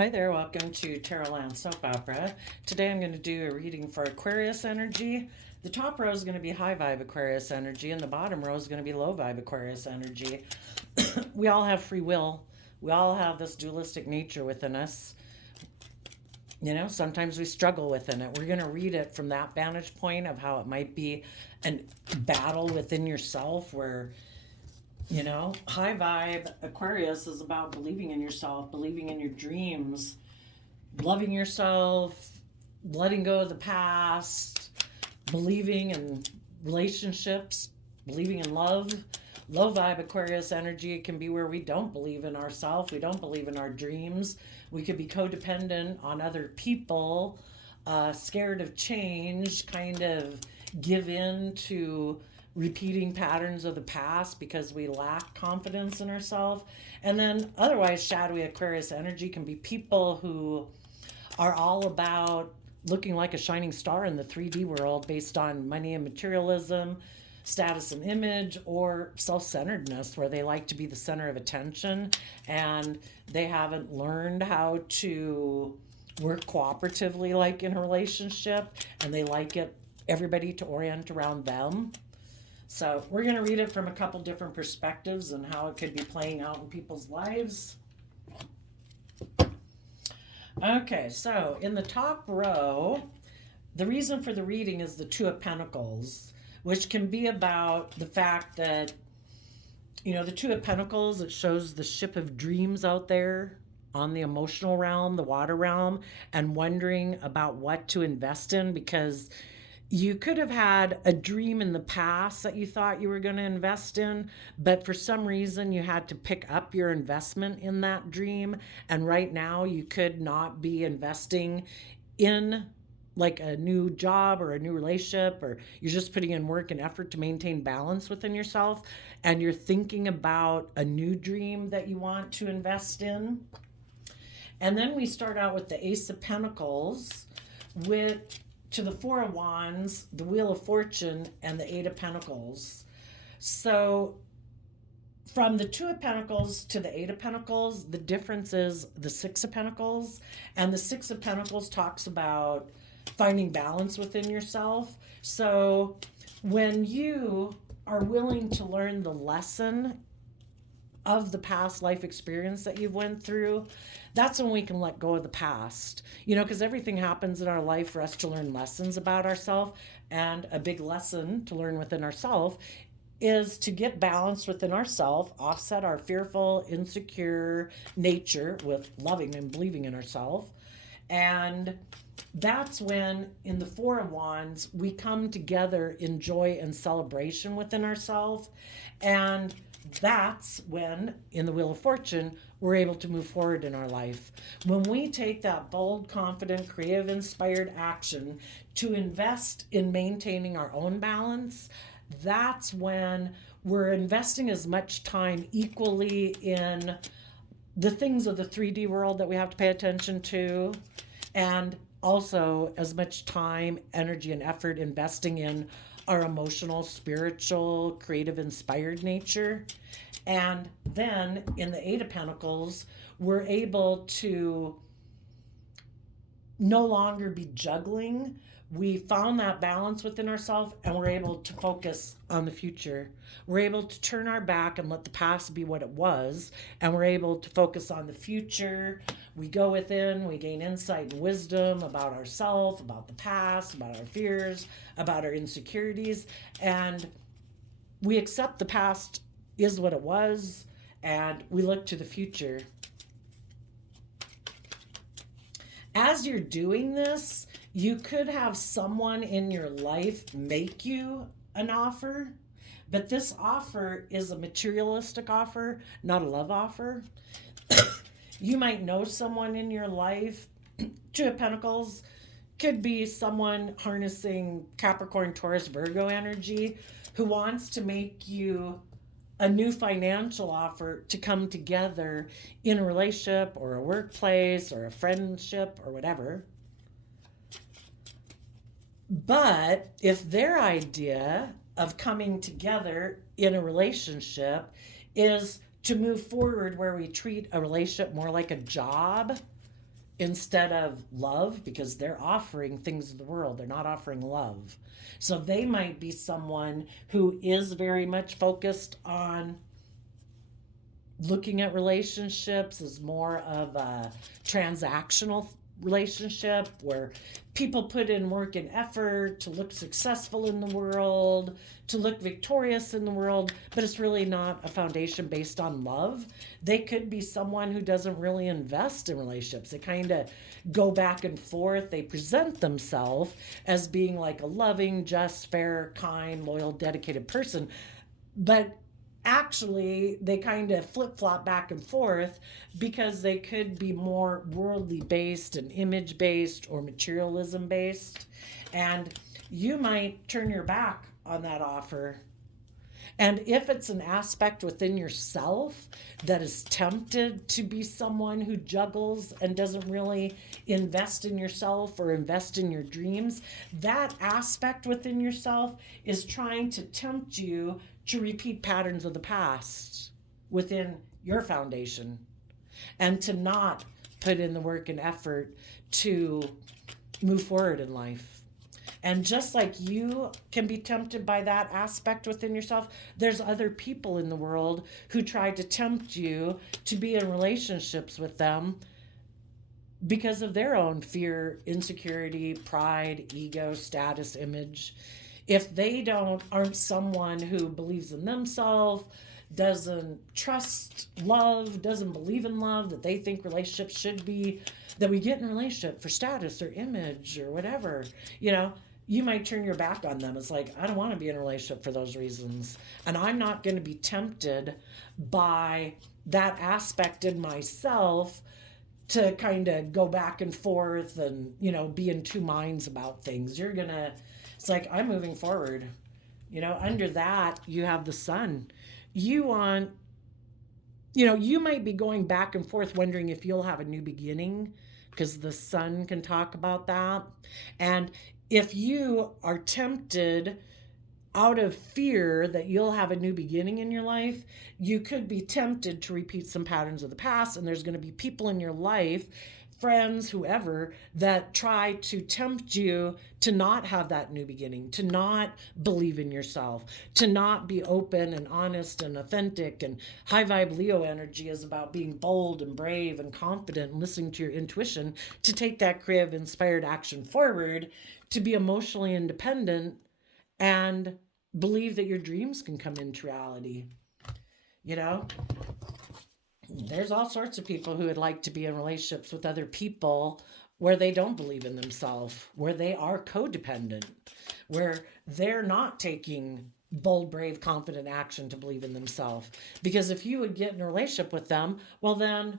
Hi there, welcome to Tarot Land Soap Opera. Today I'm going to do a reading for Aquarius energy. The top row is going to be high vibe Aquarius energy, and the bottom row is going to be low vibe Aquarius energy. We all have free will. We all have this dualistic nature within us. You know, sometimes we struggle within it. We're going to read it from that vantage point of how it might be a battle within yourself where high vibe Aquarius is about believing in yourself, believing in your dreams, loving yourself, letting go of the past, believing in relationships, believing in love. Low vibe Aquarius energy, it can be where we don't believe in ourselves, we don't believe in our dreams. We could be codependent on other people, scared of change, kind of give in to repeating patterns of the past because we lack confidence in ourselves. And then otherwise, shadowy Aquarius energy can be people who are all about looking like a shining star in the 3D world based on money and materialism, status and image, or self-centeredness, where they like to be the center of attention and they haven't learned how to work cooperatively like in a relationship, and they like everybody to orient around them. So we're going to read it from a couple different perspectives and how it could be playing out in people's lives. Okay, so in the top row, the reason for the reading is the Two of Pentacles, which can be about the fact that, the Two of Pentacles, it shows the ship of dreams out there on the emotional realm, the water realm, and wondering about what to invest in, because you could have had a dream in the past that you thought you were going to invest in, but for some reason you had to pick up your investment in that dream. And right now you could not be investing in like a new job or a new relationship, or you're just putting in work and effort to maintain balance within yourself. And you're thinking about a new dream that you want to invest in. And then we start out with the Ace of Pentacles with to the Four of Wands, the Wheel of Fortune, and the Eight of Pentacles. So from the Two of Pentacles to the Eight of Pentacles, the difference is the Six of Pentacles. And the Six of Pentacles talks about finding balance within yourself. So when you are willing to learn the lesson of the past life experience that you've went through, that's when we can let go of the past, because everything happens in our life for us to learn lessons about ourselves. And a big lesson to learn within ourselves is to get balanced within ourselves, offset our fearful, insecure nature with loving and believing in ourselves. And that's when in the Four of Wands we come together in joy and celebration within ourselves. And that's when, in the Wheel of Fortune, we're able to move forward in our life. When we take that bold, confident, creative, inspired action to invest in maintaining our own balance, that's when we're investing as much time equally in the things of the 3D world that we have to pay attention to, and also as much time, energy, and effort investing in our emotional, spiritual, creative, inspired nature. And then in the Eight of Pentacles, we're able to no longer be juggling. We found that balance within ourselves, and we're able to focus on the future. We're able to turn our back and let the past be what it was, and we're able to focus on the future. We go within, we gain insight and wisdom about ourselves, about the past, about our fears, about our insecurities, and we accept the past is what it was, and we look to the future. As you're doing this, you could have someone in your life make you an offer, but this offer is a materialistic offer, not a love offer. You might know someone in your life. Two of Pentacles could be someone harnessing Capricorn, Taurus, Virgo energy who wants to make you a new financial offer to come together in a relationship or a workplace or a friendship or whatever. But if their idea of coming together in a relationship is to move forward where we treat a relationship more like a job instead of love, because they're offering things in the world. They're not offering love. So they might be someone who is very much focused on looking at relationships as more of a transactional relationship where people put in work and effort to look successful in the world, to look victorious in the world, but it's really not a foundation based on love. They could be someone who doesn't really invest in relationships. They kind of go back and forth. They present themselves as being like a loving, just, fair, kind, loyal, dedicated person, but actually they kind of flip-flop back and forth because they could be more worldly based and image based or materialism based, and you might turn your back on that offer. And if it's an aspect within yourself that is tempted to be someone who juggles and doesn't really invest in yourself or invest in your dreams, that aspect within yourself is trying to tempt you to repeat patterns of the past within your foundation and to not put in the work and effort to move forward in life. And just like you can be tempted by that aspect within yourself, there's other people in the world who try to tempt you to be in relationships with them because of their own fear, insecurity, pride, ego, status, image. If they aren't someone who believes in themselves, doesn't trust love, doesn't believe in love, that they think relationships should be, that we get in a relationship for status or image or whatever, you might turn your back on them. It's like, I don't want to be in a relationship for those reasons. And I'm not going to be tempted by that aspect in myself to kind of go back and forth and, be in two minds about things. It's like, I'm moving forward. Under that, you have the sun. You might be going back and forth wondering if you'll have a new beginning, because the sun can talk about that. And if you are tempted out of fear that you'll have a new beginning in your life, you could be tempted to repeat some patterns of the past. And there's going to be people in your life, friends, whoever, that try to tempt you to not have that new beginning, to not believe in yourself, to not be open and honest and authentic. And high vibe Leo energy is about being bold and brave and confident and listening to your intuition to take that creative, inspired action forward, to be emotionally independent and believe that your dreams can come into reality. There's all sorts of people who would like to be in relationships with other people where they don't believe in themselves, where they are codependent, where they're not taking bold, brave, confident action to believe in themselves. Because if you would get in a relationship with them, well, then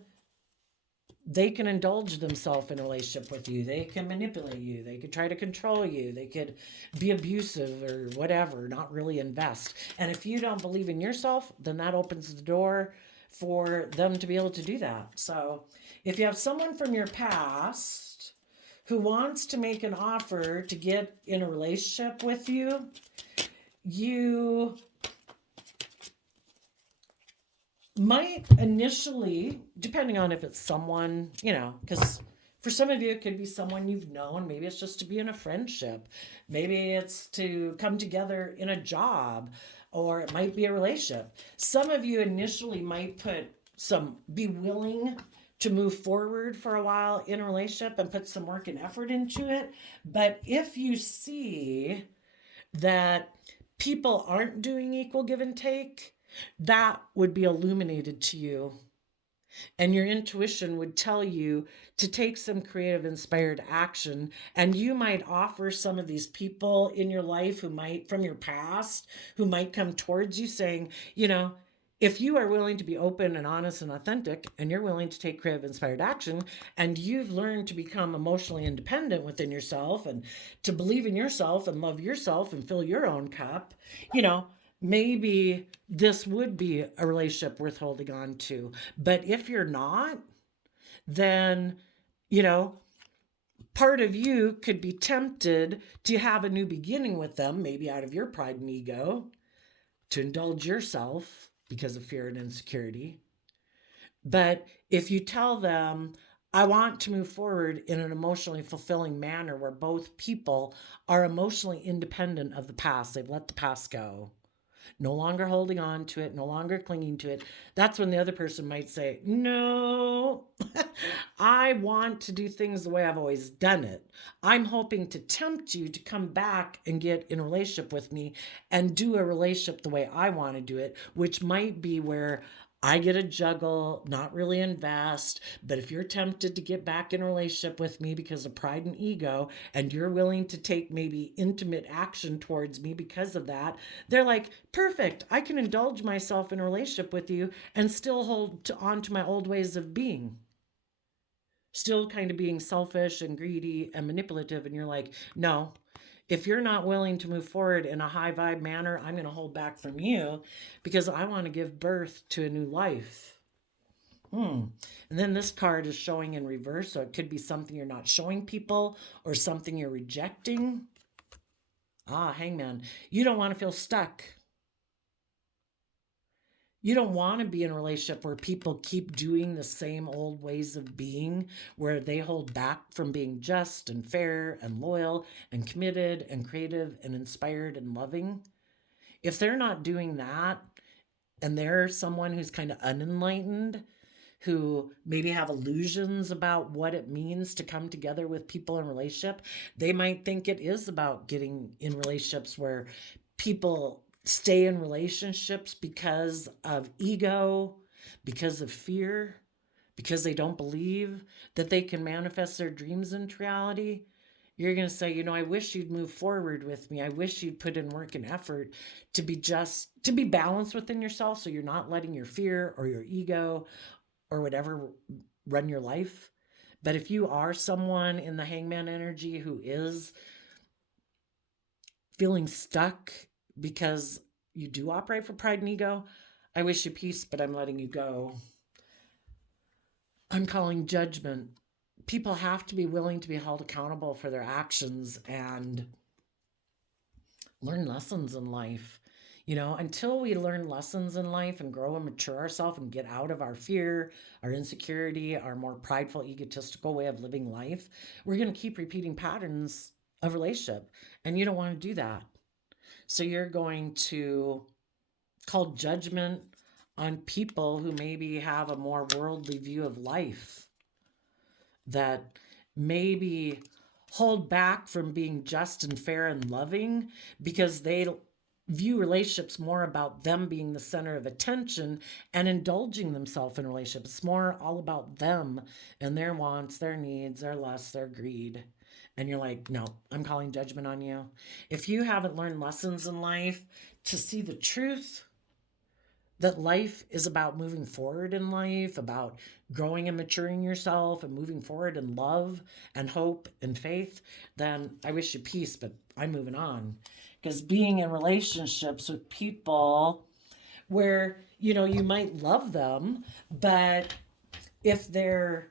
they can indulge themselves in a relationship with you. They can manipulate you. They could try to control you. They could be abusive or whatever, not really invest. And if you don't believe in yourself, then that opens the door for them to be able to do that. So if you have someone from your past who wants to make an offer to get in a relationship with you, you might initially, depending on if it's someone, because for some of you, it could be someone you've known. Maybe it's just to be in a friendship. Maybe it's to come together in a job, or it might be a relationship. Some of you initially might be willing to move forward for a while in a relationship and put some work and effort into it. But if you see that people aren't doing equal give and take, that would be illuminated to you. And your intuition would tell you to take some creative, inspired action. And you might offer some of these people in your life from your past, who might come towards you saying, if you are willing to be open and honest and authentic, and you're willing to take creative, inspired action, and you've learned to become emotionally independent within yourself and to believe in yourself and love yourself and fill your own cup, maybe this would be a relationship worth holding on to. But if you're not, then, part of you could be tempted to have a new beginning with them, maybe out of your pride and ego, to indulge yourself because of fear and insecurity. But if you tell them, I want to move forward in an emotionally fulfilling manner where both people are emotionally independent of the past. They've let the past go, no longer holding on to it, no longer clinging to it. That's when the other person might say, no, I want to do things the way I've always done it. I'm hoping to tempt you to come back and get in a relationship with me and do a relationship the way I want to do it, which might be where I get a juggle, not really invest. But if you're tempted to get back in a relationship with me because of pride and ego, and you're willing to take maybe intimate action towards me because of that, they're like, perfect. I can indulge myself in a relationship with you and still on to my old ways of being. Still kind of being selfish and greedy and manipulative. And you're like, no, if you're not willing to move forward in a high vibe manner, I'm going to hold back from you because I want to give birth to a new life. And then this card is showing in reverse. So it could be something you're not showing people or something you're rejecting. Hangman. You don't want to feel stuck. You don't want to be in a relationship where people keep doing the same old ways of being, where they hold back from being just and fair and loyal and committed and creative and inspired and loving. If they're not doing that and they're someone who's kind of unenlightened, who maybe have illusions about what it means to come together with people in relationship, they might think it is about getting in relationships where people stay in relationships because of ego, because of fear, because they don't believe that they can manifest their dreams into reality. You're going to say, I wish you'd move forward with me. I wish you'd put in work and effort to be balanced within yourself, so you're not letting your fear or your ego or whatever run your life. But if you are someone in the hangman energy who is feeling stuck because you do operate for pride and ego, I wish you peace, but I'm letting you go. I'm calling judgment. People have to be willing to be held accountable for their actions and learn lessons in life. Until we learn lessons in life and grow and mature ourselves and get out of our fear, our insecurity, our more prideful, egotistical way of living life, we're going to keep repeating patterns of relationship. And you don't want to do that. So you're going to call judgment on people who maybe have a more worldly view of life, that maybe hold back from being just and fair and loving because they view relationships more about them being the center of attention and indulging themselves in relationships. It's more all about them and their wants, their needs, their lusts, their greed. And you're like, no, I'm calling judgment on you. If you haven't learned lessons in life to see the truth, that life is about moving forward in life, about growing and maturing yourself and moving forward in love and hope and faith, then I wish you peace, but I'm moving on. Because being in relationships with people where, you might love them, but if they're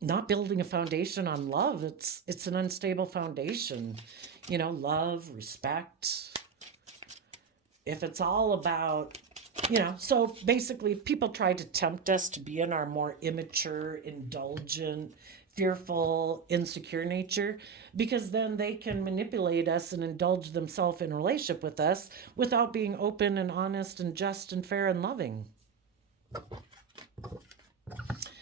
not building a foundation on love, it's an unstable foundation. Love, respect. If it's all about, so basically people try to tempt us to be in our more immature, indulgent, fearful, insecure nature, because then they can manipulate us and indulge themselves in a relationship with us without being open and honest and just and fair and loving.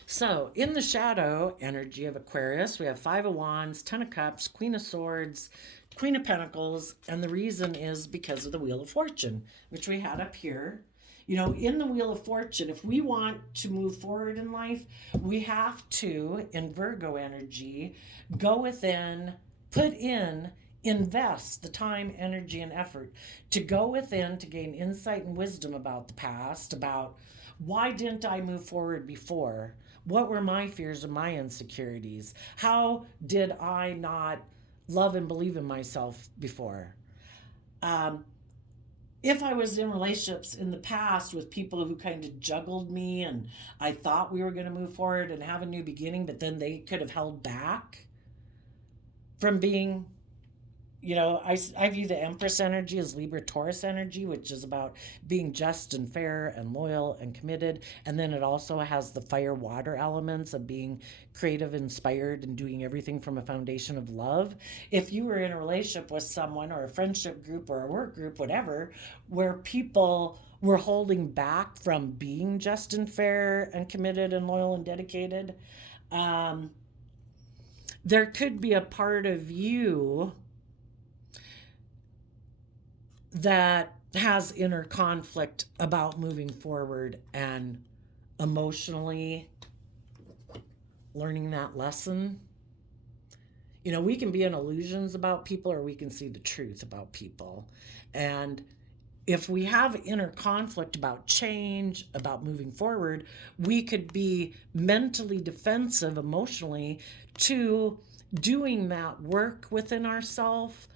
So in the shadow energy of Aquarius, we have 5 of Wands, 10 of Cups, Queen of Swords, Queen of Pentacles, and the reason is because of the Wheel of Fortune, which we had up here. In the Wheel of Fortune, if we want to move forward in life, we have to, in Virgo energy, go within, put in, invest the time, energy, and effort to go within to gain insight and wisdom about the past, about why didn't I move forward before? What were my fears and my insecurities? How did I not love and believe in myself before? If I was in relationships in the past with people who kind of juggled me and I thought we were going to move forward and have a new beginning, but then they could have held back from being, I view the Empress energy as Libra Taurus energy, which is about being just and fair and loyal and committed. And then it also has the fire water elements of being creative, inspired, and doing everything from a foundation of love. If you were in a relationship with someone or a friendship group or a work group, whatever, where people were holding back from being just and fair and committed and loyal and dedicated, um, there could be a part of you that has inner conflict about moving forward and emotionally learning that lesson. We can be in illusions about people, or we can see the truth about people. And if we have inner conflict about change, about moving forward, we could be mentally defensive emotionally to doing that work within ourselves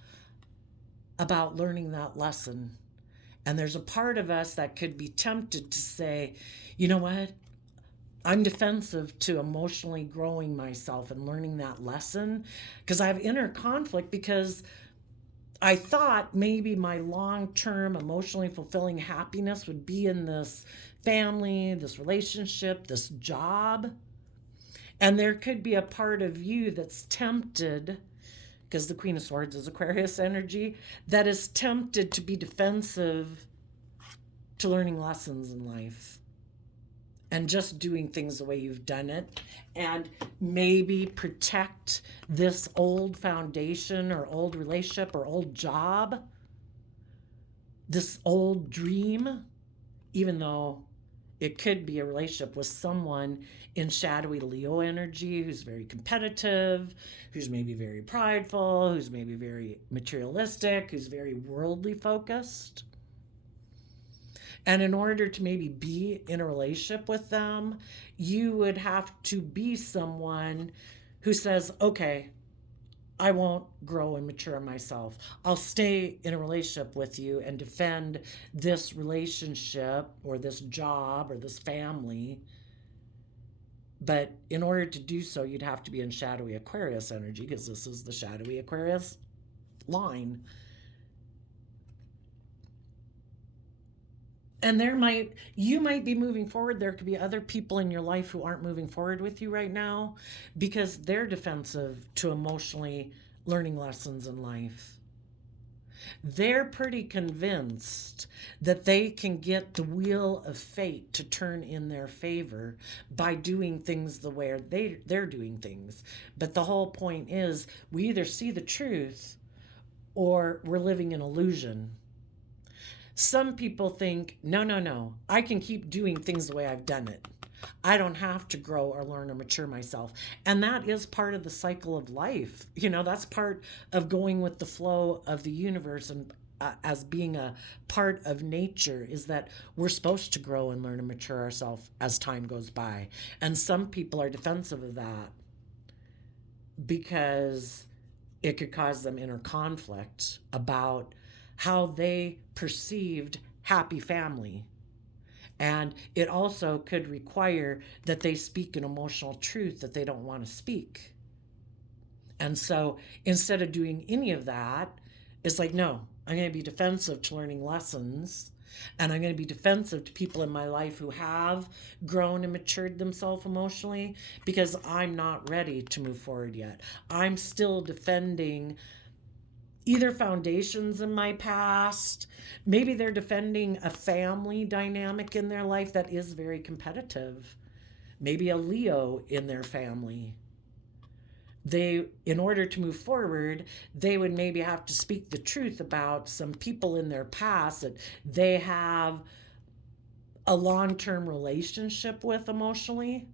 about learning that lesson. And there's a part of us that could be tempted to say, you know what? I'm defensive to emotionally growing myself and learning that lesson because I have inner conflict, because I thought maybe my long-term emotionally fulfilling happiness would be in this family, this relationship, this job. And there could be a part of you that's tempted, because the Queen of Swords is Aquarius energy, that is tempted to be defensive to learning lessons in life and just doing things the way you've done it, and maybe protect this old foundation or old relationship or old job, this old dream, even though it could be a relationship with someone in shadowy Leo energy who's very competitive, who's maybe very prideful, who's maybe very materialistic, who's very worldly focused. And in order to maybe be in a relationship with them, you would have to be someone who says, okay, I won't grow and mature myself. I'll stay in a relationship with you and defend this relationship or this job or this family. But in order to do so, you'd have to be in shadowy Aquarius energy, because this is the shadowy Aquarius line. And you might be moving forward. There could be other people in your life who aren't moving forward with you right now because they're defensive to emotionally learning lessons in life. They're pretty convinced that they can get the wheel of fate to turn in their favor by doing things the way they're doing things. But the whole point is, we either see the truth or we're living in illusion. Some people think, no, I can keep doing things the way I've done it. I don't have to grow or learn or mature myself. And that is part of the cycle of life. That's part of going with the flow of the universe, and as being a part of nature, is that we're supposed to grow and learn and mature ourselves as time goes by. And some people are defensive of that because it could cause them inner conflict about how they perceived happy family. And it also could require that they speak an emotional truth that they don't want to speak. And so instead of doing any of that, it's like, no, I'm going to be defensive to learning lessons. And I'm going to be defensive to people in my life who have grown and matured themselves emotionally, because I'm not ready to move forward yet. I'm still defending either foundations in my past. Maybe they're defending a family dynamic in their life that is very competitive. Maybe a Leo in their family. In order to move forward, they would maybe have to speak the truth about some people in their past that they have a long-term relationship with emotionally.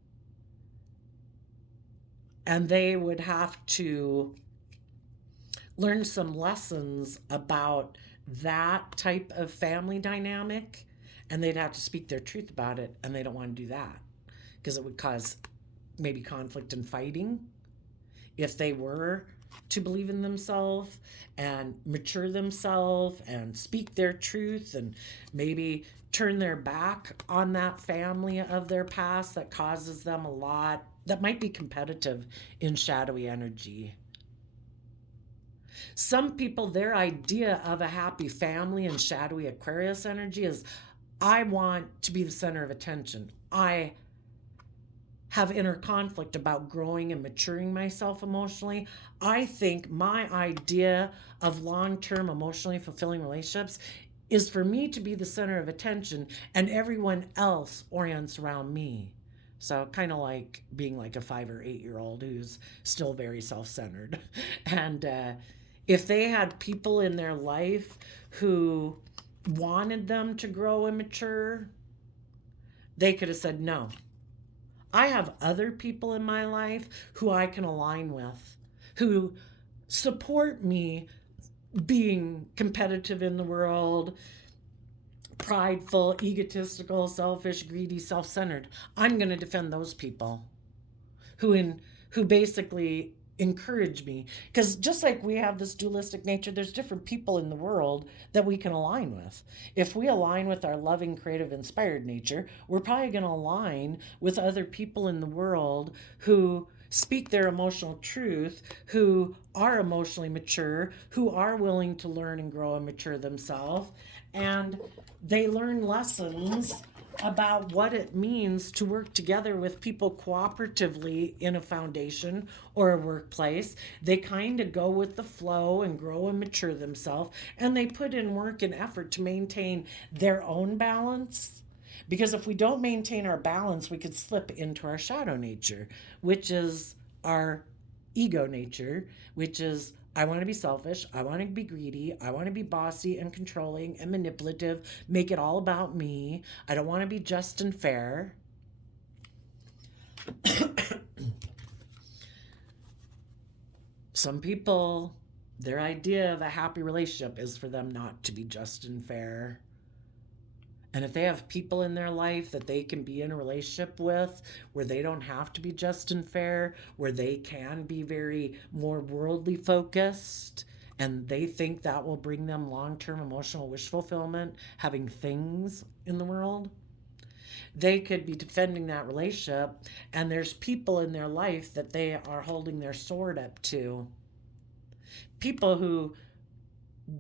And they would have to learn some lessons about that type of family dynamic, and they'd have to speak their truth about it, and they don't want to do that because it would cause maybe conflict and fighting. If they were to believe in themselves and mature themselves and speak their truth and maybe turn their back on that family of their past that causes them a lot, that might be competitive in shadowy energy. Some people, their idea of a happy family and shadowy Aquarius energy is, I want to be the center of attention. I have inner conflict about growing and maturing myself emotionally. I think my idea of long term emotionally fulfilling relationships is for me to be the center of attention and everyone else orients around me. So, kind of like being like a 5 or 8 year old who's still very self centered. And if they had people in their life who wanted them to grow and mature, they could have said no. I have other people in my life who I can align with, who support me being competitive in the world, prideful, egotistical, selfish, greedy, self-centered. I'm going to defend those people who basically encourage me, because just like we have this dualistic nature, there's different people in the world that we can align with. If we align with our loving, creative, inspired nature, we're probably going to align with other people in the world who speak their emotional truth, who are emotionally mature, who are willing to learn and grow and mature themselves, and they learn lessons about what it means to work together with people cooperatively in a foundation or a workplace. They kind of go with the flow and grow and mature themselves, and they put in work and effort to maintain their own balance. Because if we don't maintain our balance, we could slip into our shadow nature, which is our ego nature, which is, I want to be selfish, I want to be greedy, I want to be bossy and controlling and manipulative, make it all about me. I don't want to be just and fair. Some people, their idea of a happy relationship is for them not to be just and fair. And if they have people in their life that they can be in a relationship with where they don't have to be just and fair, where they can be very more worldly focused, and they think that will bring them long term emotional wish fulfillment, having things in the world, they could be defending that relationship. And there's people in their life that they are holding their sword up to. People who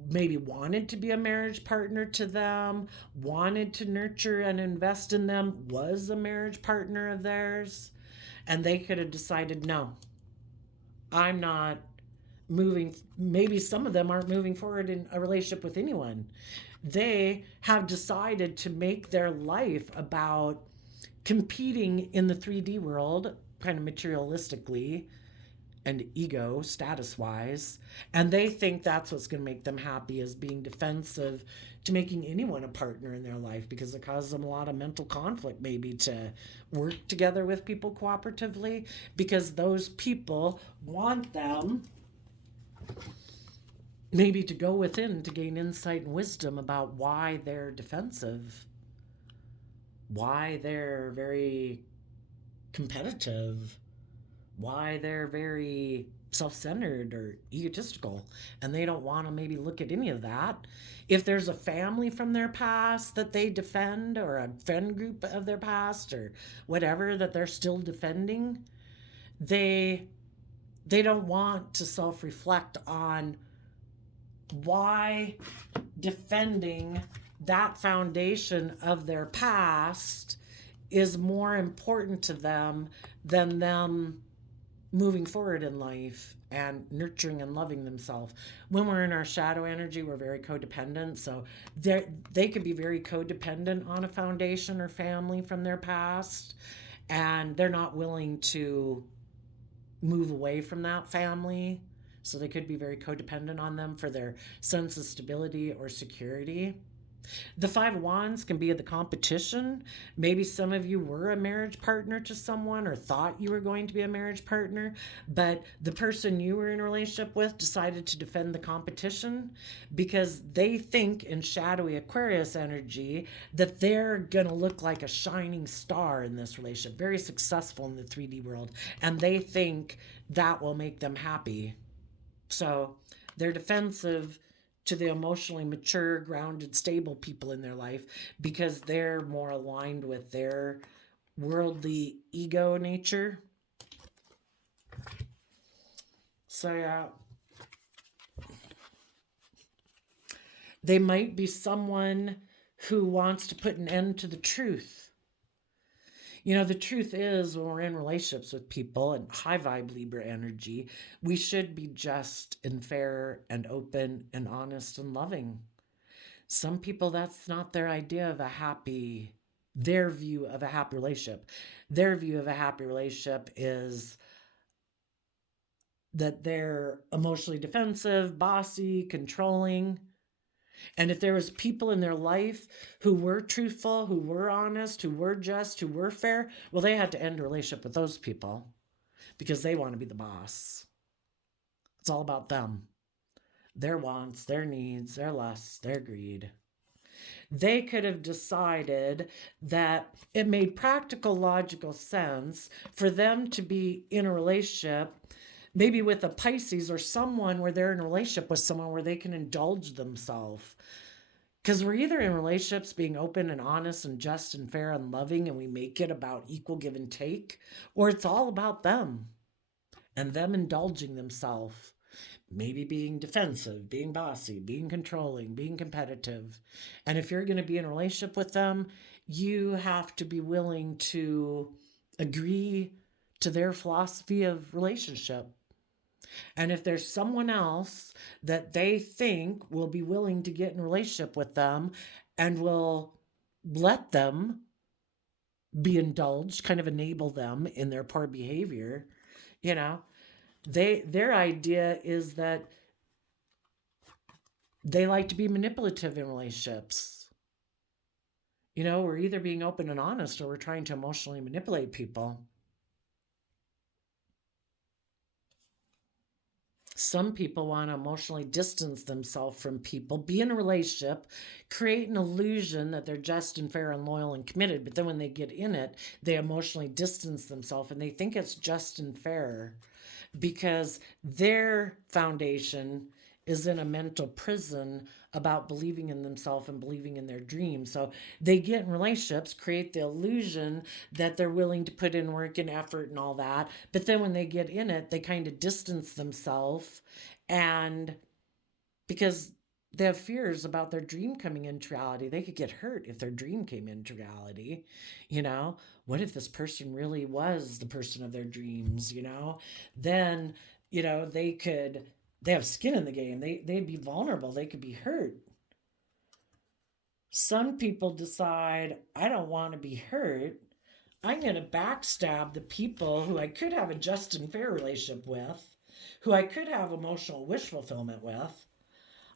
maybe wanted to be a marriage partner to them, wanted to nurture and invest in them, was a marriage partner of theirs, and they could have decided, no, I'm not moving. Maybe some of them aren't moving forward in a relationship with anyone. They have decided to make their life about competing in the 3D world, kind of materialistically, and ego status wise, and they think that's what's going to make them happy, is being defensive to making anyone a partner in their life, because it causes them a lot of mental conflict maybe to work together with people cooperatively, because those people want them maybe to go within to gain insight and wisdom about why they're defensive, why they're very competitive, why they're very self-centered or egotistical, and they don't want to maybe look at any of that. If there's a family from their past that they defend, or a friend group of their past or whatever that they're still defending, they don't want to self-reflect on why defending that foundation of their past is more important to them than them moving forward in life and nurturing and loving themselves. When we're in our shadow energy, we're very codependent. So they could be very codependent on a foundation or family from their past, and they're not willing to move away from that family. So they could be very codependent on them for their sense of stability or security. The Five of Wands can be the competition. Maybe some of you were a marriage partner to someone or thought you were going to be a marriage partner, but the person you were in a relationship with decided to defend the competition because they think in shadowy Aquarius energy that they're going to look like a shining star in this relationship, very successful in the 3D world, and they think that will make them happy. So they're defensive to the emotionally mature, grounded, stable people in their life because they're more aligned with their worldly ego nature. So yeah, They might be someone who wants to put an end to the truth. The truth is, when we're in relationships with people and high vibe Libra energy, we should be just and fair and open and honest and loving. Some people, that's not their idea of their view of a happy relationship. Their view of a happy relationship is that they're emotionally defensive, bossy, controlling. And if there was people in their life who were truthful, who were honest, who were just, who were fair, well, they had to end a relationship with those people because they want to be the boss. It's all about them, their wants, their needs, their lusts, their greed. They could have decided that it made practical, logical sense for them to be in a relationship, maybe with a Pisces or someone where they're in a relationship with someone where they can indulge themselves. Because we're either in relationships being open and honest and just and fair and loving, and we make it about equal give and take, or it's all about them and them indulging themselves. Maybe being defensive, being bossy, being controlling, being competitive. And if you're going to be in a relationship with them, you have to be willing to agree to their philosophy of relationship. And if there's someone else that they think will be willing to get in a relationship with them and will let them be indulged, kind of enable them in their poor behavior, their idea is that they like to be manipulative in relationships. We're either being open and honest or we're trying to emotionally manipulate people. Some people want to emotionally distance themselves from people, be in a relationship, create an illusion that they're just and fair and loyal and committed. But then when they get in it, they emotionally distance themselves and they think it's just and fair because their foundation is in a mental prison about believing in themselves and believing in their dreams. So they get in relationships, create the illusion that they're willing to put in work and effort and all that. But then when they get in it, they kind of distance themselves, and because they have fears about their dream coming into reality. They could get hurt if their dream came into reality. What if this person really was the person of their dreams? Then, they have skin in the game. They'd be vulnerable. They could be hurt. Some people decide, I don't want to be hurt. I'm going to backstab the people who I could have a just and fair relationship with, who I could have emotional wish fulfillment with.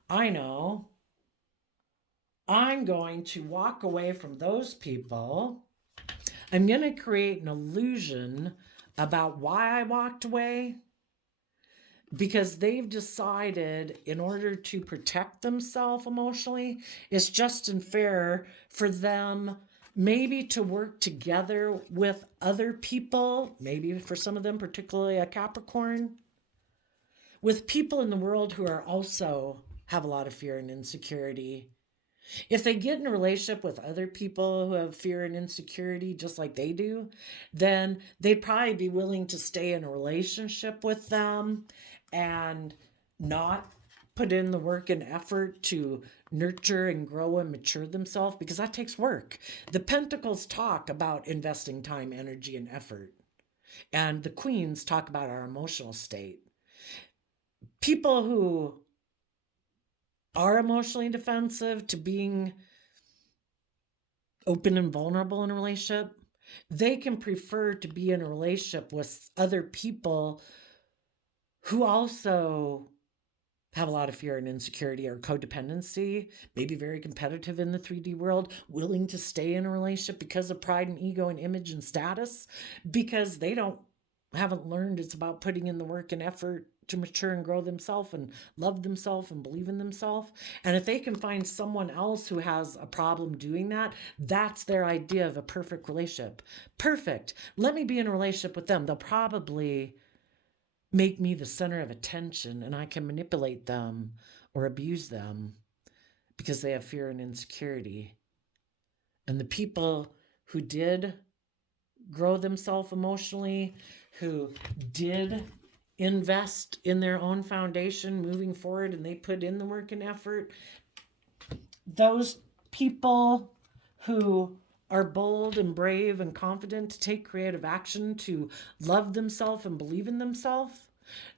I know. I'm going to walk away from those people. I'm going to create an illusion about why I walked away, because they've decided, in order to protect themselves emotionally, it's just and fair for them maybe to work together with other people, maybe for some of them, particularly a Capricorn, with people in the world who are also have a lot of fear and insecurity. If they get in a relationship with other people who have fear and insecurity just like they do, then they'd probably be willing to stay in a relationship with them and not put in the work and effort to nurture and grow and mature themselves, because that takes work. The Pentacles talk about investing time, energy, and effort. And the Queens talk about our emotional state. People who are emotionally defensive to being open and vulnerable in a relationship, they can prefer to be in a relationship with other people who also have a lot of fear and insecurity or codependency, maybe very competitive in the 3D world, willing to stay in a relationship because of pride and ego and image and status, because they haven't learned it's about putting in the work and effort to mature and grow themselves and love themselves and believe in themselves. And if they can find someone else who has a problem doing that, that's their idea of a perfect relationship. Perfect. Let me be in a relationship with them. They'll probably make me the center of attention, and I can manipulate them or abuse them because they have fear and insecurity. And the people who did grow themselves emotionally, who did invest in their own foundation moving forward, and they put in the work and effort, those people who are bold and brave and confident to take creative action to love themselves and believe in themselves,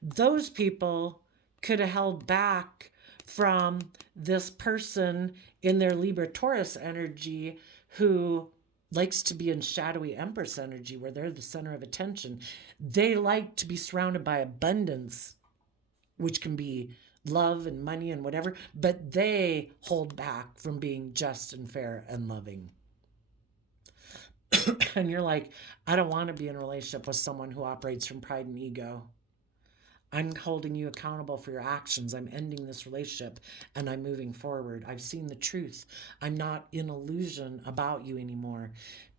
those people could have held back from this person in their Libra Taurus energy who likes to be in shadowy Empress energy where they're the center of attention. They like to be surrounded by abundance, which can be love and money and whatever, but they hold back from being just and fair and loving. And you're like, I don't want to be in a relationship with someone who operates from pride and ego. I'm holding you accountable for your actions. I'm ending this relationship and I'm moving forward. I've seen the truth. I'm not in illusion about you anymore.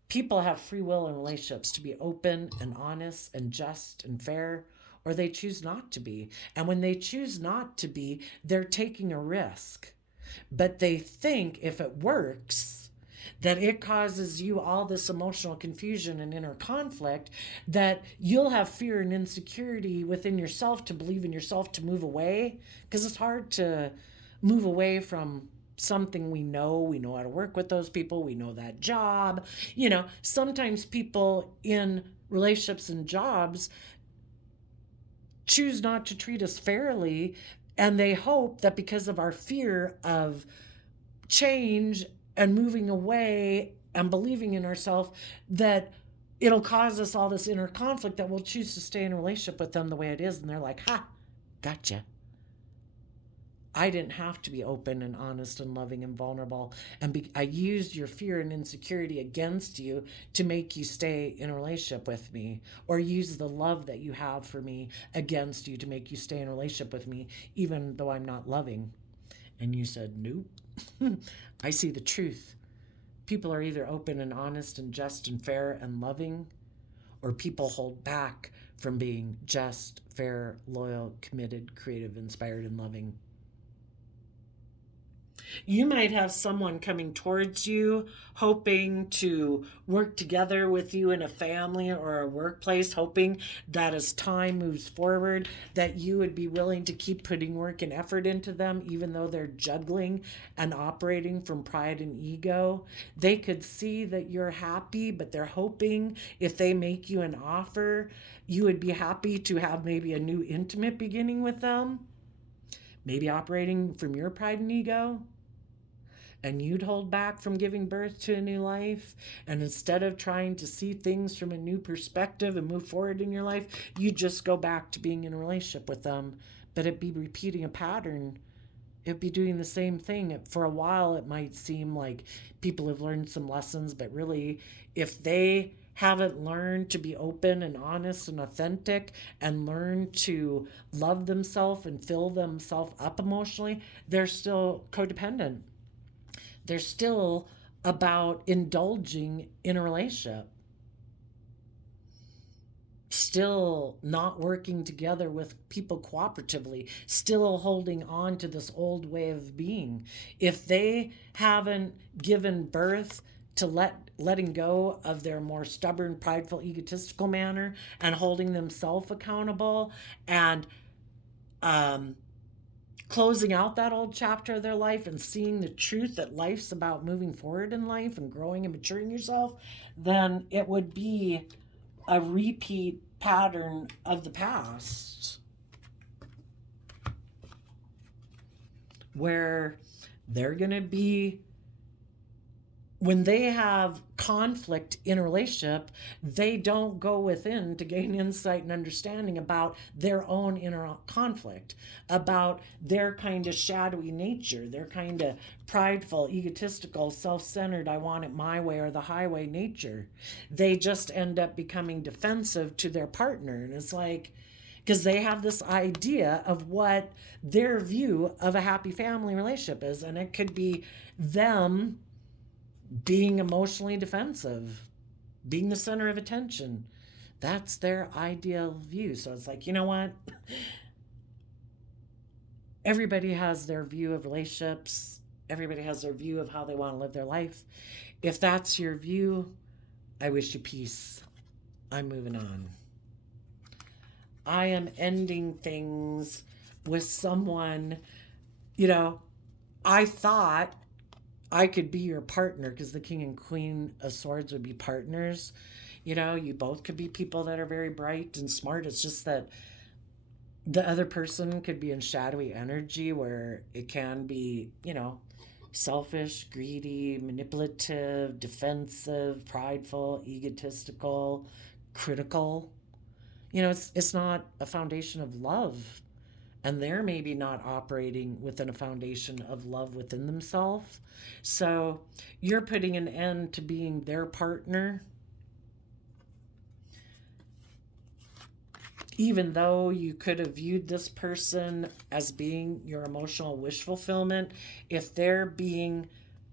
People have free will in relationships to be open and honest and just and fair, or they choose not to be. And when they choose not to be, they're taking a risk. But they think if it works, that it causes you all this emotional confusion and inner conflict, that you'll have fear and insecurity within yourself to believe in yourself to move away, because it's hard to move away from something we know how to work with those people, we know that job. Sometimes people in relationships and jobs choose not to treat us fairly, and they hope that because of our fear of change and moving away and believing in ourselves, that it'll cause us all this inner conflict, that we'll choose to stay in a relationship with them the way it is. And they're like, ha, gotcha. I didn't have to be open and honest and loving and vulnerable. And I used your fear and insecurity against you to make you stay in a relationship with me, or use the love that you have for me against you to make you stay in a relationship with me, even though I'm not loving. And you said, nope. I see the truth. People are either open and honest and just and fair and loving, or people hold back from being just, fair, loyal, committed, creative, inspired, and loving. You might have someone coming towards you hoping to work together with you in a family or a workplace, hoping that as time moves forward, that you would be willing to keep putting work and effort into them, even though they're juggling and operating from pride and ego. They could see that you're happy, but they're hoping if they make you an offer, you would be happy to have maybe a new intimate beginning with them, maybe operating from your pride and ego. And you'd hold back from giving birth to a new life. And instead of trying to see things from a new perspective and move forward in your life, you just go back to being in a relationship with them. But it'd be repeating a pattern. It'd be doing the same thing. For a while, it might seem like people have learned some lessons, but really, if they haven't learned to be open and honest and authentic and learn to love themselves and fill themselves up emotionally, they're still codependent. They're still about indulging in a relationship, still not working together with people cooperatively, still holding on to this old way of being. If they haven't given birth to letting go of their more stubborn, prideful, egotistical manner and holding themselves accountable, and closing out that old chapter of their life and seeing the truth that life's about moving forward in life and growing and maturing yourself, then it would be a repeat pattern of the past where they're going to be, when they have conflict in a relationship, they don't go within to gain insight and understanding about their own inner conflict, about their kind of shadowy nature, their kind of prideful, egotistical, self-centered, I want it my way or the highway nature. They just end up becoming defensive to their partner. And it's like, because they have this idea of what their view of a happy family relationship is. And it could be them being emotionally defensive, being the center of attention. That's their ideal view. So it's like, you know what? Everybody has their view of relationships. Everybody has their view of how they want to live their life. If that's your view, I wish you peace. I'm moving on. I am ending things with someone, I thought I could be your partner, because the king and queen of swords would be partners. You both could be people that are very bright and smart. It's just that the other person could be in shadowy energy where it can be, selfish, greedy, manipulative, defensive, prideful, egotistical, critical. It's not a foundation of love. And they're maybe not operating within a foundation of love within themselves. So you're putting an end to being their partner, even though you could have viewed this person as being your emotional wish fulfillment. If they're being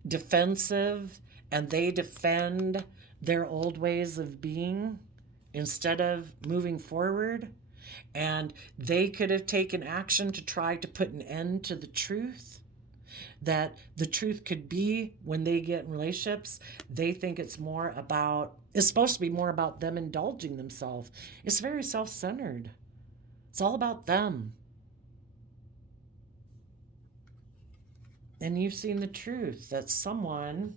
defensive and they defend their old ways of being instead of moving forward, and they could have taken action to try to put an end to the truth, that the truth could be, when they get in relationships, they think it's supposed to be more about them indulging themselves. It's very self-centered. It's all about them. And you've seen the truth that someone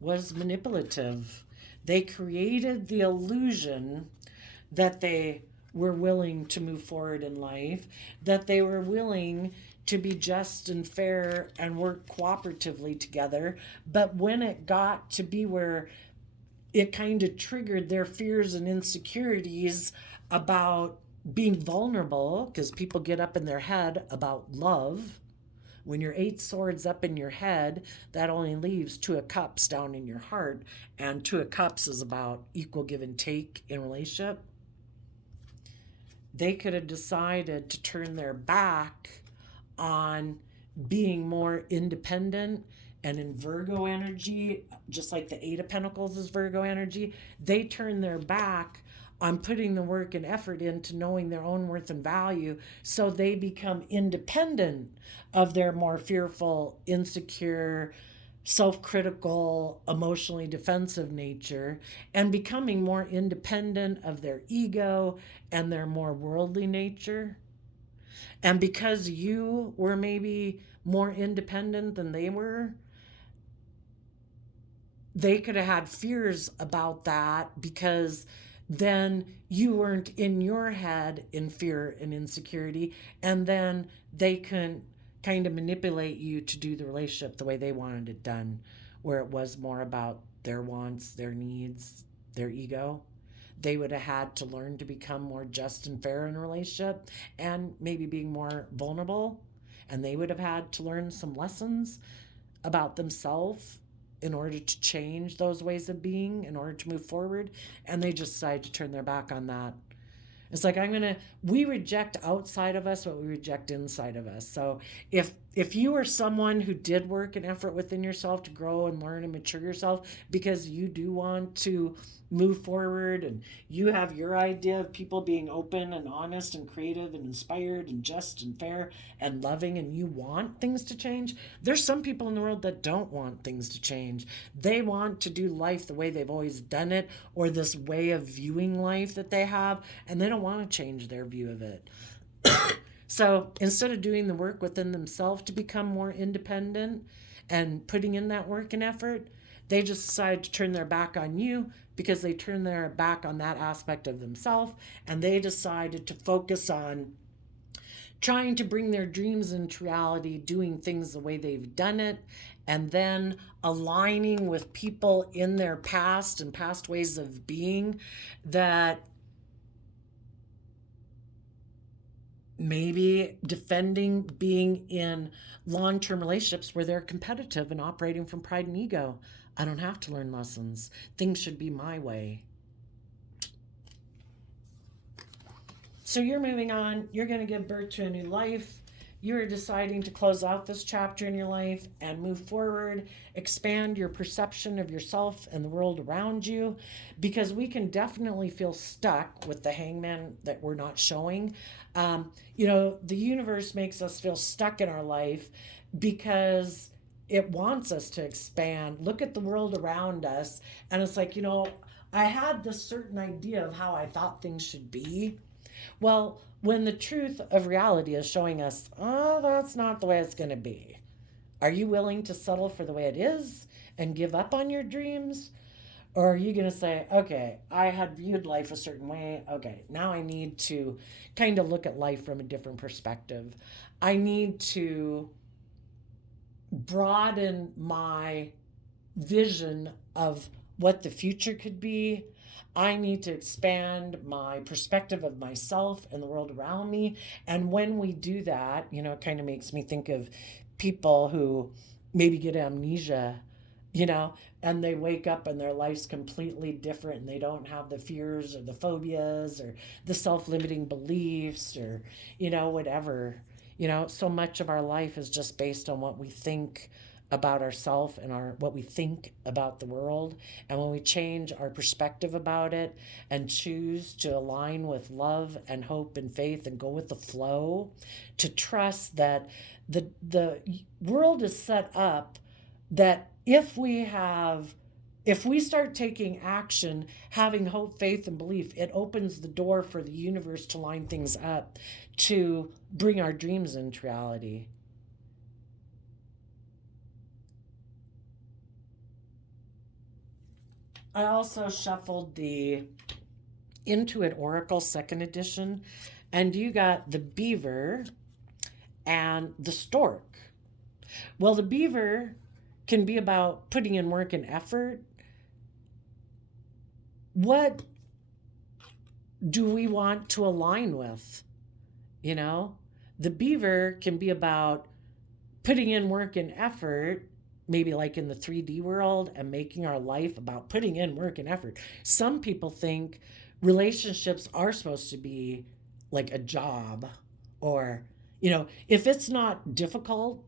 was manipulative. They created the illusion that they were willing to move forward in life, that they were willing to be just and fair and work cooperatively together. But when it got to be where it kind of triggered their fears and insecurities about being vulnerable, because people get up in their head about love. When you're 8 swords up in your head, that only leaves 2 of cups down in your heart. And 2 of cups is about equal give and take in relationship. They could have decided to turn their back on being more independent. And in Virgo energy, just like the 8 of Pentacles is Virgo energy, they turn their back on putting the work and effort into knowing their own worth and value, so they become independent of their more fearful, insecure, self-critical, emotionally defensive nature, and becoming more independent of their ego and their more worldly nature. And because you were maybe more independent than they were, they could have had fears about that, because then you weren't in your head in fear and insecurity, and then they couldn't kind of manipulate you to do the relationship the way they wanted it done, where it was more about their wants, their needs, their ego. They would have had to learn to become more just and fair in a relationship, and maybe being more vulnerable. And they would have had to learn some lessons about themselves in order to change those ways of being, in order to move forward. And they just decided to turn their back on that. It's like, we reject outside of us what we reject inside of us. So if you are someone who did work and effort within yourself to grow and learn and mature yourself, because you do want to move forward, and you have your idea of people being open and honest and creative and inspired and just and fair and loving, and you want things to change, there's some people in the world that don't want things to change. They want to do life the way they've always done it, or this way of viewing life that they have, and they don't want to change their view of it. So instead of doing the work within themselves to become more independent and putting in that work and effort, they just decide to turn their back on you, because they turn their back on that aspect of themselves, and they decided to focus on trying to bring their dreams into reality, doing things the way they've done it, and then aligning with people in their past and past ways of being that maybe defending being in long-term relationships where they're competitive and operating from pride and ego. I don't have to learn lessons. Things should be my way. So you're moving on. You're going to give birth to a new life. You're deciding to close out this chapter in your life and move forward, expand your perception of yourself and the world around you, because we can definitely feel stuck with the hangman that we're not showing. The universe makes us feel stuck in our life because it wants us to expand, look at the world around us. And it's like, I had this certain idea of how I thought things should be. Well, when the truth of reality is showing us, oh, that's not the way it's going to be. Are you willing to settle for the way it is and give up on your dreams? Or are you going to say, okay, I had viewed life a certain way. Okay, now I need to kind of look at life from a different perspective. I need to broaden my vision of what the future could be. I need to expand my perspective of myself and the world around me. And when we do that, it kind of makes me think of people who maybe get amnesia, you know, and they wake up and their life's completely different and they don't have the fears or the phobias or the self limiting beliefs or, whatever. So much of our life is just based on what we think about ourselves and our what we think about the world. And when we change our perspective about it and choose to align with love and hope and faith and go with the flow, to trust that the world is set up that if we start taking action, having hope, faith, and belief, it opens the door for the universe to line things up to bring our dreams into reality. I also shuffled the Intuit Oracle second edition, and you got the beaver and the stork. Well, the beaver can be about putting in work and effort. What do we want to align with? You know, the beaver can be about putting in work and effort, maybe like in the 3D world, and making our life about putting in work and effort. Some people think relationships are supposed to be like a job, or, if it's not difficult,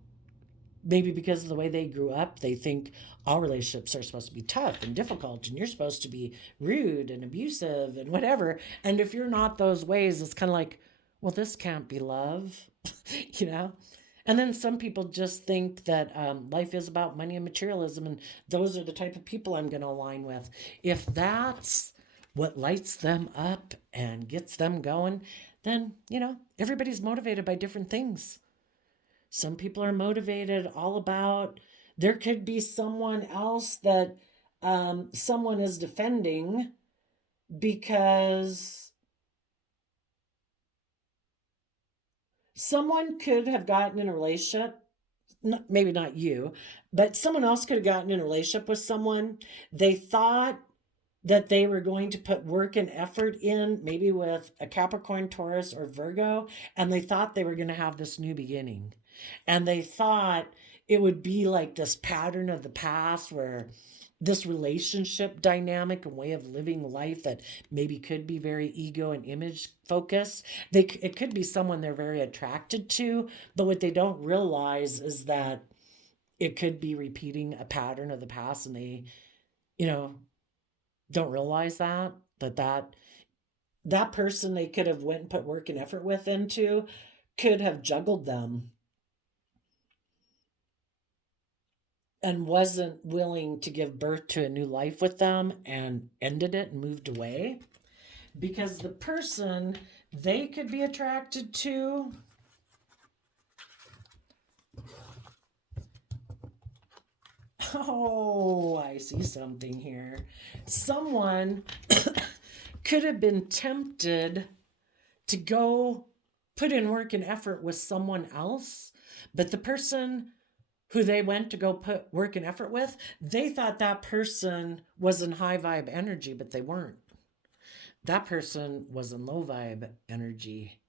maybe because of the way they grew up, they think all relationships are supposed to be tough and difficult, and you're supposed to be rude and abusive and whatever. And if you're not those ways, it's kind of like, well, this can't be love, you know? And then some people just think that life is about money and materialism, and those are the type of people I'm going to align with. If that's what lights them up and gets them going, then, everybody's motivated by different things. Some people are motivated all about, there could be someone else that someone is defending because someone could have gotten in a relationship, maybe not you, but someone else could have gotten in a relationship with someone. They thought that they were going to put work and effort in, maybe with a Capricorn, Taurus, or Virgo, and they thought they were going to have this new beginning. And they thought it would be like this pattern of the past where this relationship dynamic and way of living life that maybe could be very ego and image focused. It could be someone they're very attracted to, but what they don't realize is that it could be repeating a pattern of the past, and they, you know, don't realize that person they could have went and put work and effort with into could have juggled them and wasn't willing to give birth to a new life with them and ended it and moved away, because the person they could be attracted to I see something here. Someone could have been tempted to go put in work and effort with someone else, but the person who they went to go put work and effort with, they thought that person was in high vibe energy, but they weren't. That person was in low vibe energy.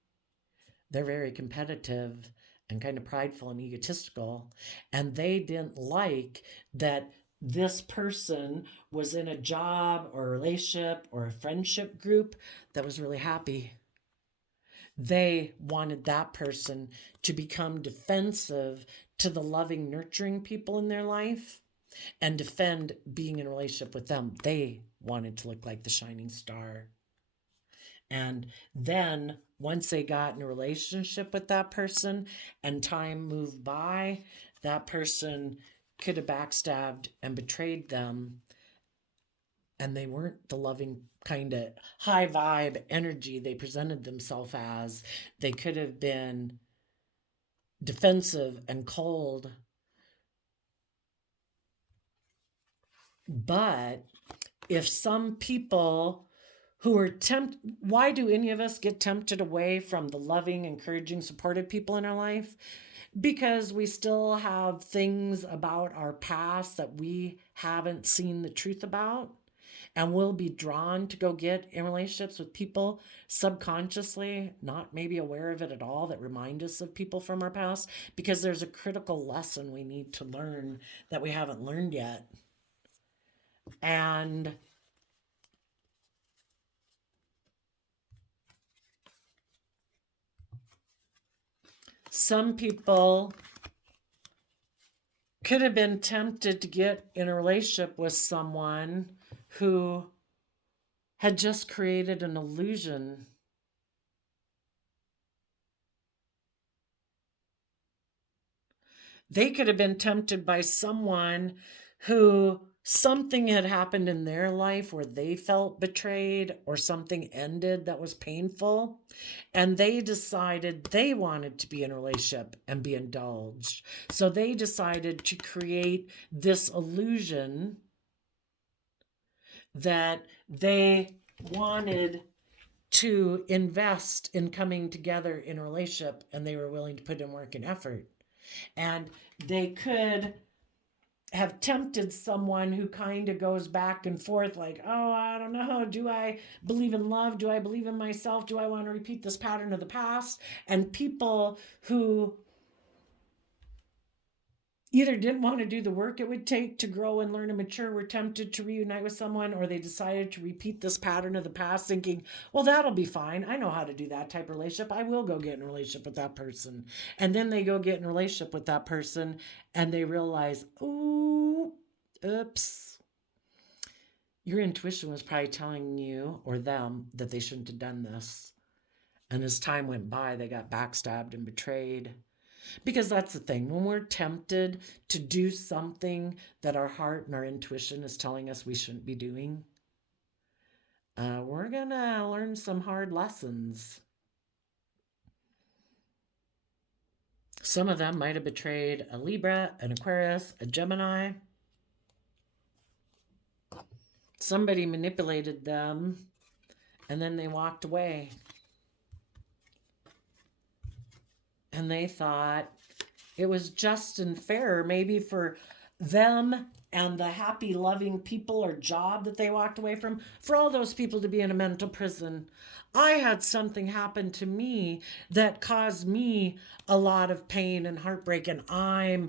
They're very competitive and kind of prideful and egotistical. And they didn't like that this person was in a job or a relationship or a friendship group that was really happy. They wanted that person to become defensive to the loving, nurturing people in their life and defend being in a relationship with them. They wanted to look like the shining star. And then once they got in a relationship with that person and time moved by, that person could have backstabbed and betrayed them. And they weren't the loving kind of high vibe energy they presented themselves as. They could have been defensive and cold But if some people who are tempted, why do any of us get tempted away from the loving, encouraging, supportive people in our life? Because we still have things about our past that we haven't seen the truth about. And we'll be drawn to go get in relationships with people subconsciously, not maybe aware of it at all, that remind us of people from our past, because there's a critical lesson we need to learn that we haven't learned yet. And some people could have been tempted to get in a relationship with someone who had just created an illusion. They could have been tempted by someone who something had happened in their life where they felt betrayed or something ended that was painful, and they decided they wanted to be in a relationship and be indulged. So they decided to create this illusion that they wanted to invest in coming together in a relationship, and they were willing to put in work and effort. And they could have tempted someone who kind of goes back and forth, like, oh, I don't know, do I believe in love? Do I believe in myself? Do I want to repeat this pattern of the past? And people who either didn't want to do the work it would take to grow and learn and mature, were tempted to reunite with someone, or they decided to repeat this pattern of the past, thinking, well, that'll be fine. I know how to do that type of relationship. I will go get in a relationship with that person. And then they go get in a relationship with that person and they realize, ooh, oops. Your intuition was probably telling you or them that they shouldn't have done this. And as time went by, they got backstabbed and betrayed. Because that's the thing, when we're tempted to do something that our heart and our intuition is telling us we shouldn't be doing, we're gonna learn some hard lessons. Some of them might have betrayed a Libra, an Aquarius, a Gemini. Somebody manipulated them and then they walked away. And they thought it was just and fair, maybe for them and the happy, loving people or job that they walked away from, for all those people to be in a mental prison. I had something happen to me that caused me a lot of pain and heartbreak, and I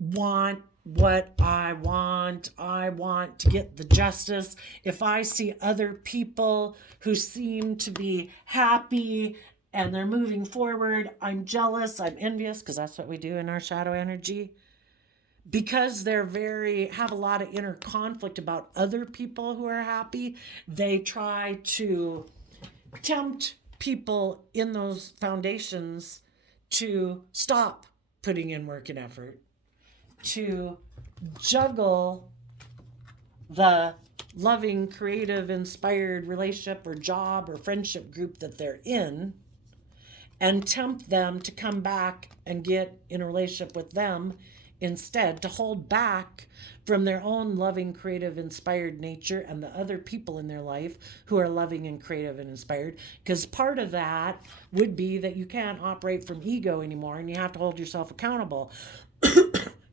want what I want. I want to get the justice. If I see other people who seem to be happy and they're moving forward, I'm jealous, I'm envious, because that's what we do in our shadow energy. Because they're have a lot of inner conflict about other people who are happy, they try to tempt people in those foundations to stop putting in work and effort, to juggle the loving, creative, inspired relationship or job or friendship group that they're in, and tempt them to come back and get in a relationship with them instead, to hold back from their own loving, creative, inspired nature and the other people in their life who are loving and creative and inspired. Because part of that would be that you can't operate from ego anymore and you have to hold yourself accountable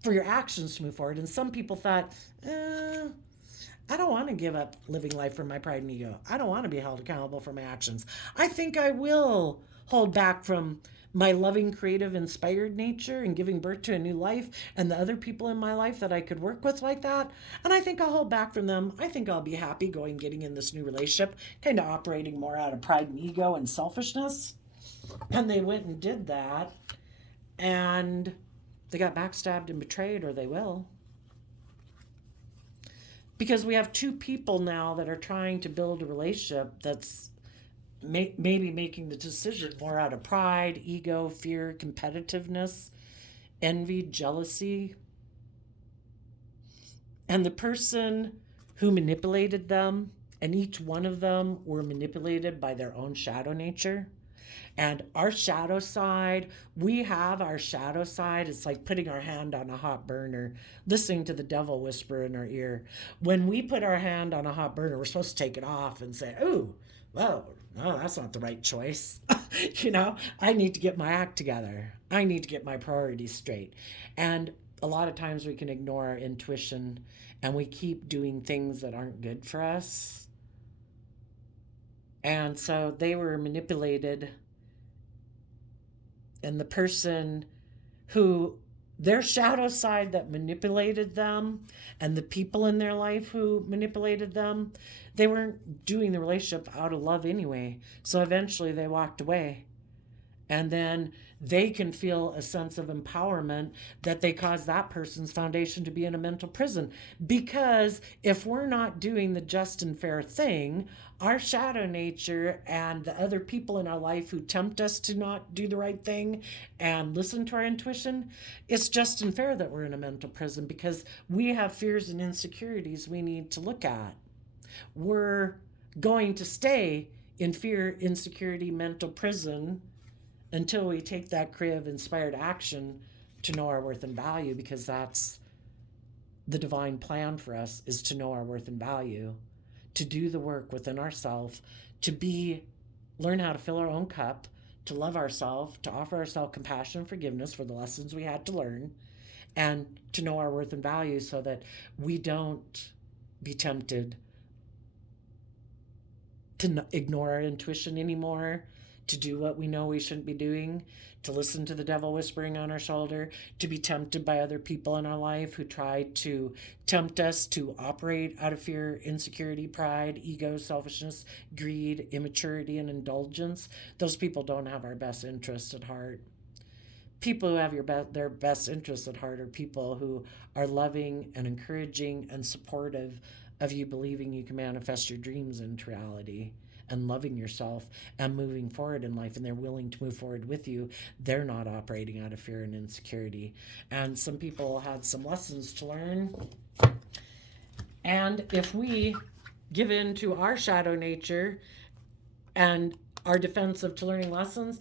for your actions to move forward. And some people thought, I don't want to give up living life for my pride and ego. I don't want to be held accountable for my actions. I think I will hold back from my loving, creative, inspired nature and giving birth to a new life and the other people in my life that I could work with like that. And I think I'll hold back from them. I think I'll be happy getting in this new relationship, kind of operating more out of pride and ego and selfishness. And they went and did that. And they got backstabbed and betrayed, or they will. Because we have two people now that are trying to build a relationship that's maybe making the decision more out of pride, ego, fear, competitiveness, envy, jealousy. And the person who manipulated them, and each one of them were manipulated by their own shadow nature. And our shadow side, we have our shadow side. It's like putting our hand on a hot burner, listening to the devil whisper in our ear. When we put our hand on a hot burner, we're supposed to take it off and say, "Ooh, well, no, that's not the right choice." I need to get my act together. I need to get my priorities straight. And a lot of times we can ignore our intuition and we keep doing things that aren't good for us. And so they were manipulated, and the person who, their shadow side that manipulated them, and the people in their life who manipulated them, they weren't doing the relationship out of love anyway. So eventually they walked away. And then they can feel a sense of empowerment that they caused that person's foundation to be in a mental prison. Because if we're not doing the just and fair thing, our shadow nature and the other people in our life who tempt us to not do the right thing and listen to our intuition, it's just and fair that we're in a mental prison because we have fears and insecurities we need to look at. We're going to stay in fear, insecurity, mental prison until we take that creative, inspired action to know our worth and value, because that's the divine plan for us, is to know our worth and value, to do the work within ourselves, to learn how to fill our own cup, to love ourselves, to offer ourselves compassion and forgiveness for the lessons we had to learn, and to know our worth and value so that we don't be tempted to ignore our intuition anymore, to do what we know we shouldn't be doing, to listen to the devil whispering on our shoulder, to be tempted by other people in our life who try to tempt us to operate out of fear, insecurity, pride, ego, selfishness, greed, immaturity, and indulgence. Those people don't have our best interests at heart. People who have their best interests at heart are people who are loving and encouraging and supportive of you believing you can manifest your dreams into reality, and loving yourself and moving forward in life, and they're willing to move forward with you. They're not operating out of fear and insecurity. And some people had some lessons to learn. And if we give in to our shadow nature and are defensive to learning lessons,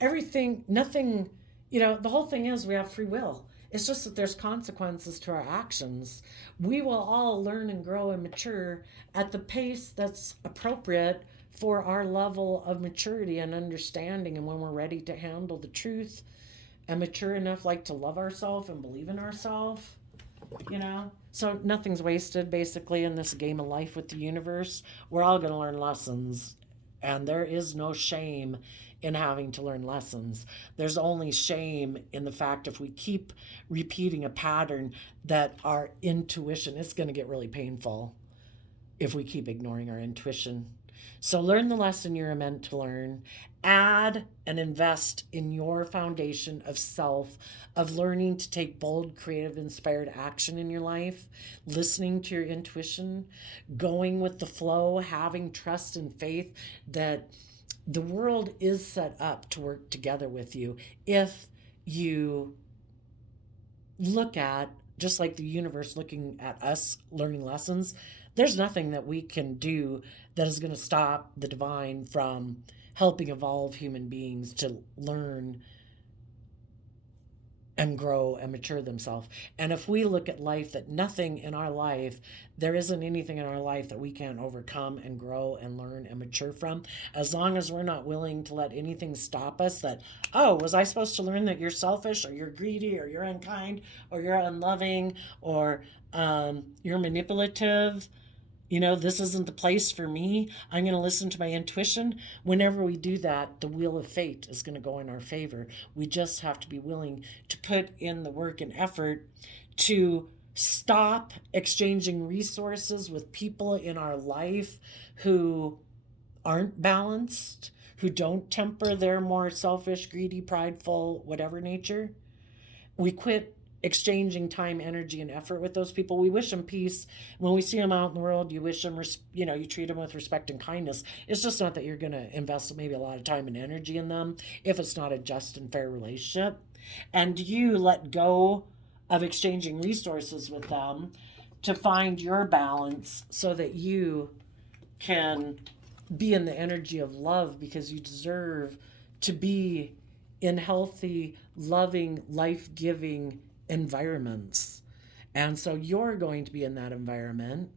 nothing, the whole thing is we have free will. It's just that there's consequences to our actions. We will all learn and grow and mature at the pace that's appropriate for our level of maturity and understanding, and when we're ready to handle the truth and mature enough to love ourselves and believe in ourselves. So nothing's wasted basically in this game of life with the universe. We're all going to learn lessons, and there is no shame in having to learn lessons. There's only shame in the fact if we keep repeating a pattern that our intuition, it's going to get really painful if we keep ignoring our intuition. So learn the lesson you're meant to learn. Add and invest in your foundation of self, of learning to take bold, creative, inspired action in your life, listening to your intuition, going with the flow, having trust and faith that the world is set up to work together with you if you look at, just like the universe looking at us learning lessons, there's nothing that we can do that is going to stop the divine from helping evolve human beings to learn and grow and mature themselves. And if we look at life, that nothing in our life, there isn't anything in our life that we can't overcome and grow and learn and mature from, as long as we're not willing to let anything stop us that, oh, was I supposed to learn that you're selfish or you're greedy or you're unkind or you're unloving or you're manipulative? This isn't the place for me. I'm going to listen to my intuition. Whenever we do that, the wheel of fate is going to go in our favor. We just have to be willing to put in the work and effort to stop exchanging resources with people in our life who aren't balanced, who don't temper their more selfish, greedy, prideful, whatever nature. We quit exchanging time, energy, and effort with those people. We wish them peace. When we see them out in the world, you wish them, you treat them with respect and kindness. It's just not that you're going to invest maybe a lot of time and energy in them if it's not a just and fair relationship. And you let go of exchanging resources with them to find your balance so that you can be in the energy of love, because you deserve to be in healthy, loving, life-giving environments. And so you're going to be in that environment,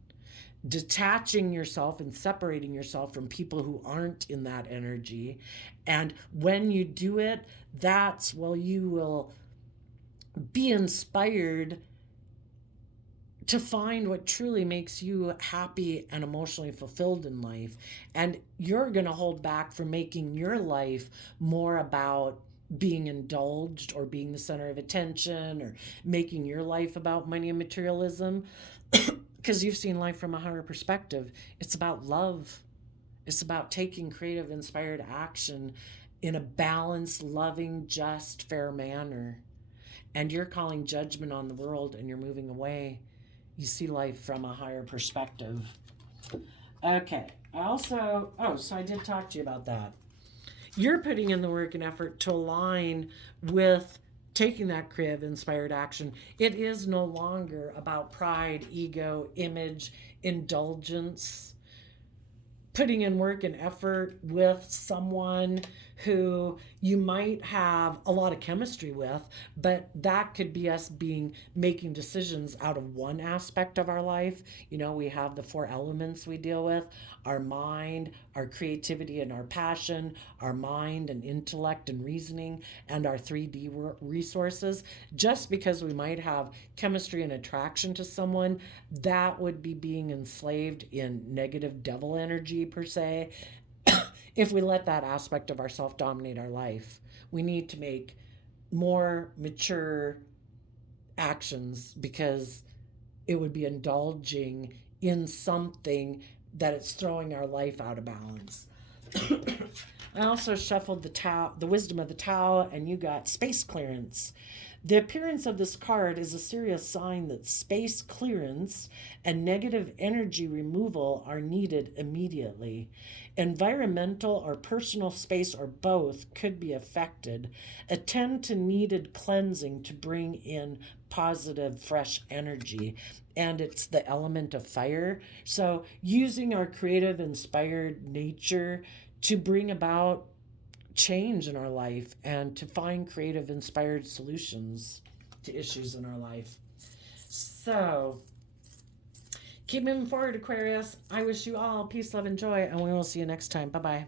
detaching yourself and separating yourself from people who aren't in that energy. And when you do it, that's when you will be inspired to find what truly makes you happy and emotionally fulfilled in life. And you're going to hold back from making your life more about being indulged or being the center of attention or making your life about money and materialism, because you've seen life from a higher perspective. It's about love. It's about taking creative, inspired action in a balanced, loving, just, fair manner. And you're calling judgment on the world and you're moving away. You see life from a higher perspective. Okay. So I did talk to you about that. You're putting in the work and effort to align with taking that creative, inspired action. It is no longer about pride, ego, image, indulgence. Putting in work and effort with someone who you might have a lot of chemistry with, but that could be us making decisions out of one aspect of our life. We have the 4 elements we deal with: our mind, our creativity and our passion, our mind and intellect and reasoning, and our 3D resources. Just because we might have chemistry and attraction to someone, that would be being enslaved in negative devil energy per se. If we let that aspect of ourself dominate our life, we need to make more mature actions, because it would be indulging in something that it's throwing our life out of balance. I also shuffled the wisdom of the Tao, and you got space clearance. The appearance of this card is a serious sign that space clearance and negative energy removal are needed immediately. Environmental or personal space or both could be affected. Attend to needed cleansing to bring in positive, fresh energy. And it's the element of fire. So using our creative, inspired nature to bring about change in our life and to find creative, inspired solutions to issues in our life. So keep moving forward, Aquarius. I wish you all peace, love, and joy, and we will see you next time. Bye-bye.